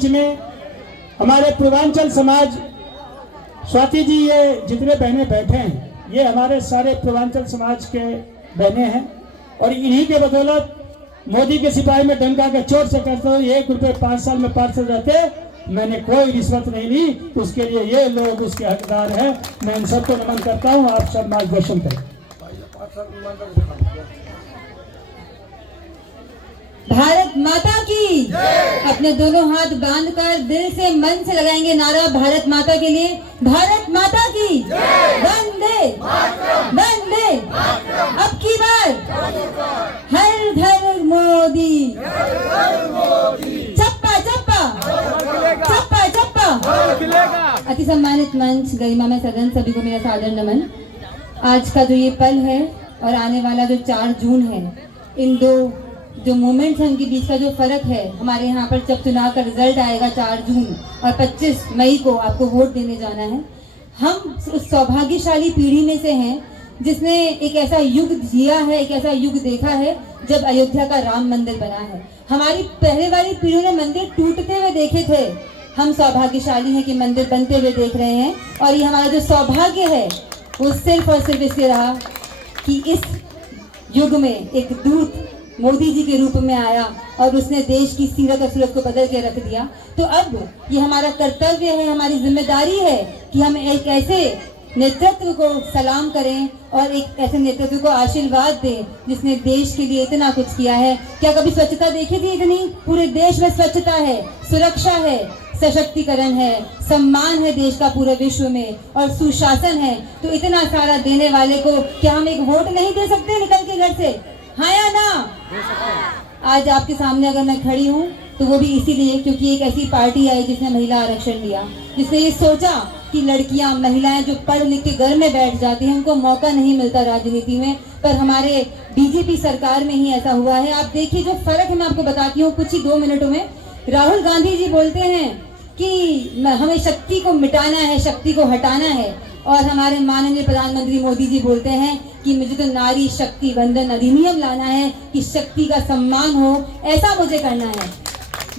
बीच में हमारे पूर्वांचल समाज, स्वाति जी, ये जितने बहनें बैठे हैं ये हमारे सारे पूर्वांचल समाज के बहनें हैं और इन्हीं के बदौलत मोदी के सिपाही में डंका के चोट से करते हुए 1 रुपये 5 साल में पार्षद रहते, मैंने कोई रिश्वत नहीं ली, उसके लिए ये लोग उसके हकदार हैं। मैं इन सबको नमन करता हूँ। आप सब मार्गदर्शन करें। भारत माता की अपने दोनों हाथ बांधकर दिल से मन से लगाएंगे नारा भारत माता के लिए। भारत माता की वंदे वंदे। अब की बार हर घर मोदी, चप्पा चप्पा चप्पा चप्पा। अति सम्मानित मंच, गरिमा में सदन, सभी को मेरा सादर नमन। आज का जो ये पल है और आने वाला जो 4 जून है, इन दो जो मोमेंट्स हैं उनके बीच का जो फर्क है, हमारे यहाँ पर जब चुनाव का रिजल्ट आएगा 4 जून और 25 मई को आपको वोट देने जाना है, हम उस सौभाग्यशाली पीढ़ी में से हैं जिसने एक ऐसा युग जिया है, एक ऐसा युग देखा है जब अयोध्या का राम मंदिर बना है। हमारी पहले वाली पीढ़ी ने मंदिर टूटते हुए देखे थे, हम सौभाग्यशाली हैं कि मंदिर बनते हुए देख रहे हैं। और ये हमारा जो सौभाग्य है वो सिर्फ और सिर्फ इसलिए रहा कि इस युग में एक दूत मोदी जी के रूप में आया और उसने देश की सीरत और सूरत को बदल के रख दिया। तो अब ये हमारा कर्तव्य है, हमारी जिम्मेदारी है कि हम एक ऐसे नेतृत्व को सलाम करें और एक ऐसे नेतृत्व को आशीर्वाद दें जिसने देश के लिए इतना कुछ किया है। क्या कभी स्वच्छता देखी थी इतनी? पूरे देश में स्वच्छता है, सुरक्षा है, सशक्तिकरण है, सम्मान है देश का पूरे विश्व में और सुशासन है। तो इतना सारा देने वाले को क्या हम एक वोट नहीं दे सकते निकल के घर से? हाँ या ना? आज आपके सामने अगर मैं खड़ी हूँ तो वो भी इसीलिए क्योंकि एक ऐसी पार्टी आई जिसने महिला आरक्षण दिया, जिसने ये सोचा कि लड़कियां, महिलाएं जो पढ़ लिख के घर में बैठ जाती हैं उनको मौका नहीं मिलता राजनीति में, पर हमारे बीजेपी सरकार में ही ऐसा हुआ है। आप देखिए जो फर्क है, मैं आपको बताती हूँ कुछ ही 2 मिनटों में। राहुल गांधी जी बोलते हैं कि हमें शक्ति को मिटाना है, शक्ति को हटाना है, और हमारे माननीय प्रधानमंत्री मोदी जी बोलते हैं कि मुझे तो नारी शक्ति वंदन अधिनियम लाना है कि शक्ति का सम्मान हो, ऐसा मुझे करना है।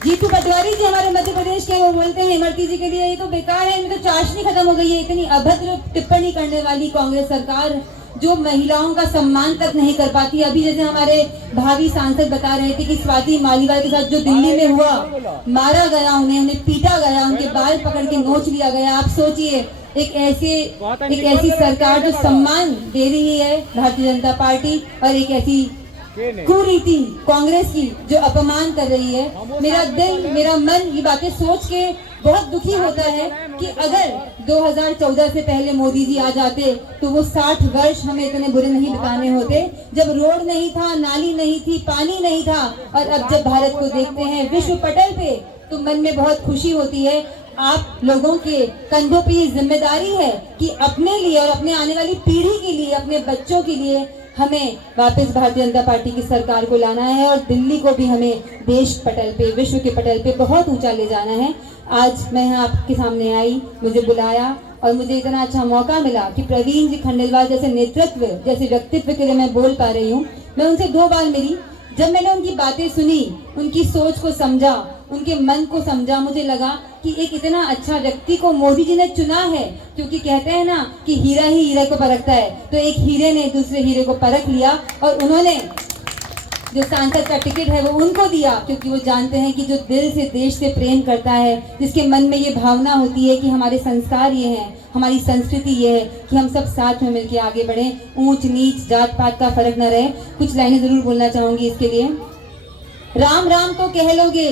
जीतू पटवारी जी हमारे मध्य प्रदेश के, वो बोलते हैं इमरती जी के लिए ये तो बेकार है, इनमें तो चाशनी खत्म हो गई है। इतनी अभद्र टिप्पणी करने वाली कांग्रेस सरकार जो महिलाओं का सम्मान तक नहीं कर पाती। अभी जैसे हमारे भावी सांसद बता रहे थे कि स्वाति मालीवाल के साथ जो दिल्ली में हुआ, मारा गया, उन्हें पीटा गया, उनके बाल पकड़ के नोच लिया गया। आप सोचिए एक ऐसी सरकार जो सम्मान दे रही है भारतीय जनता पार्टी और एक ऐसी कुरीति कांग्रेस की जो अपमान कर रही है। मेरा दिल, मेरा मन ये बातें सोच के बहुत दुखी होता है कि अगर 2014 से पहले मोदी जी आ जाते तो वो 60 वर्ष हमें इतने बुरे नहीं बिताने होते, जब रोड नहीं था, नाली नहीं थी, पानी नहीं था। और अब जब भारत को देखते हैं विश्व पटल पे तो मन में बहुत खुशी होती है। आप लोगों के कंधों पे ये जिम्मेदारी है कि अपने लिए और अपने आने वाली पीढ़ी के लिए, अपने बच्चों के लिए हमें वापस भारतीय जनता पार्टी की सरकार को लाना है और दिल्ली को भी हमें देश पटल पे, विश्व के पटल पे बहुत ऊंचा ले जाना है। आज मैं यहाँ आपके सामने आई, मुझे बुलाया और मुझे इतना अच्छा मौका मिला कि प्रवीण जी खंडेलवाल जैसे नेतृत्व, जैसे व्यक्तित्व के लिए मैं बोल पा रही हूँ। मैं उनसे 2 बार मिली। जब मैंने उनकी बातें सुनी, उनकी सोच को समझा, उनके मन को समझा, मुझे लगा कि एक इतना अच्छा व्यक्ति को मोदी जी ने चुना है। क्योंकि कहते हैं ना कि हीरा ही हीरे को परखता है, तो एक हीरे ने दूसरे हीरे को परख लिया और उन्होंने जो सांसद का टिकट है वो उनको दिया, क्योंकि वो जानते हैं कि जो दिल से देश से प्रेम करता है, जिसके मन में ये भावना होती है कि हमारे संस्कार ये हैं, हमारी संस्कृति ये है कि हम सब साथ में मिलकर आगे बढ़ें, ऊंच नीच जात पात का फर्क न रहे। कुछ लाइनें जरूर बोलना चाहूंगी इसके लिए। राम राम तो कह लोगे,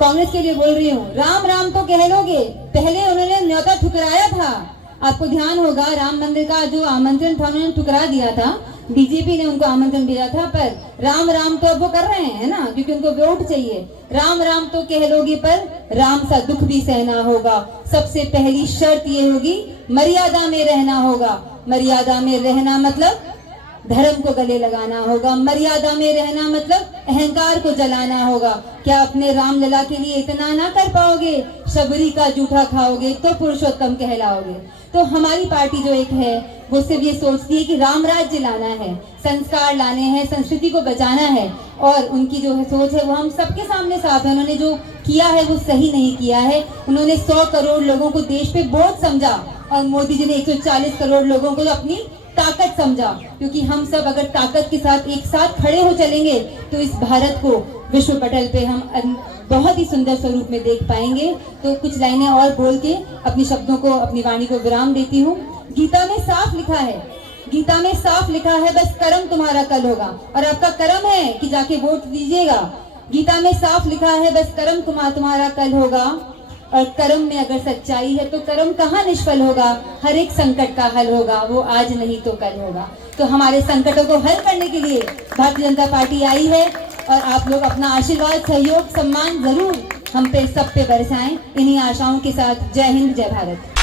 कांग्रेस के लिए बोल रही हूँ, राम राम तो कह लोगे, पहले उन्होंने न्योता ठुकराया था। आपको ध्यान होगा राम मंदिर का जो आमंत्रण था उन्होंने ठुकरा दिया था, बीजेपी ने उनको आमंत्रण दिया था, पर राम राम तो अब वो कर रहे हैं ना, क्योंकि उनको वोट चाहिए। राम राम तो कह लोगे पर राम सा दुख भी सहना होगा। सबसे पहली शर्त ये होगी मर्यादा में रहना होगा। मर्यादा में रहना मतलब धर्म को गले लगाना होगा, मर्यादा में रहना मतलब अहंकार को जलाना होगा। क्या अपने रामलला के लिए इतना ना कर पाओगे? शबरी का जूठा खाओगे तो पुरुषोत्तम कहलाओगे। तो हमारी पार्टी जो एक है वो सिर्फ ये सोचती है कि राम राज्य लाना है, संस्कार लाने हैं, संस्कृति को बचाना है, और उनकी जो है सोच है वो हम सबके सामने साफ है। उन्होंने जो किया है वो सही नहीं किया है। उन्होंने 100 करोड़ लोगों को देश पे बोझ समझा और मोदी जी ने 140 करोड़ लोगों को अपनी ताकत समझा। क्योंकि हम सब अगर ताकत के साथ एक साथ खड़े हो चलेंगे तो इस भारत को विश्व पटल पे हम बहुत ही सुंदर स्वरूप में देख पाएंगे। तो कुछ लाइनें और बोल के अपनी शब्दों को, अपनी वाणी को विराम देती हूँ। गीता में साफ लिखा है, गीता में साफ लिखा है, बस कर्म तुम्हारा कल होगा, और आपका कर्म है कि जाके वोट दीजिएगा। गीता में साफ लिखा है, बस कर्म तुम्हारा कल होगा, और कर्म में अगर सच्चाई है तो कर्म कहाँ निष्फल होगा। हर एक संकट का हल होगा, वो आज नहीं तो कल होगा। तो हमारे संकटों को हल करने के लिए भारतीय जनता पार्टी आई है, और आप लोग अपना आशीर्वाद, सहयोग, सम्मान जरूर हम पे सब पे बरसाएं। इन्हीं आशाओं के साथ जय हिंद, जय भारत।